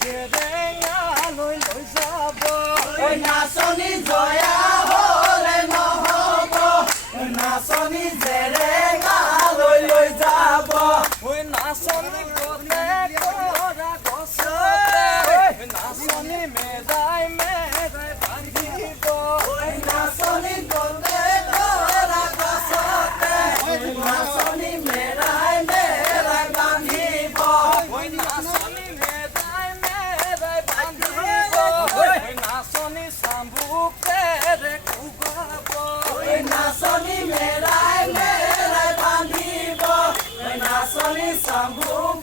জেৰেঙা লৈ লৈ যাব ঐ নাচনী জয়া হ'লে নহ'ব নাচনী জেৰেঙা লৈ লৈ যাব ঐ নাচনী গতে কৰা গছতে নাচনী মেদাই মেদাই বান্ধিব ঐ নাচনী গতে কৰা গছতে নাচনী মেৰাই মেৰাই বান্ধিব ঐ নাচনী মেদাই মেদাই বান্ধিব ঐ নাচনী চাম্বুকেৰে কোবাব ঐ নাচনী মেৰাই মেৰাই বান্ধিব ঐ নাচনী চাম্বুক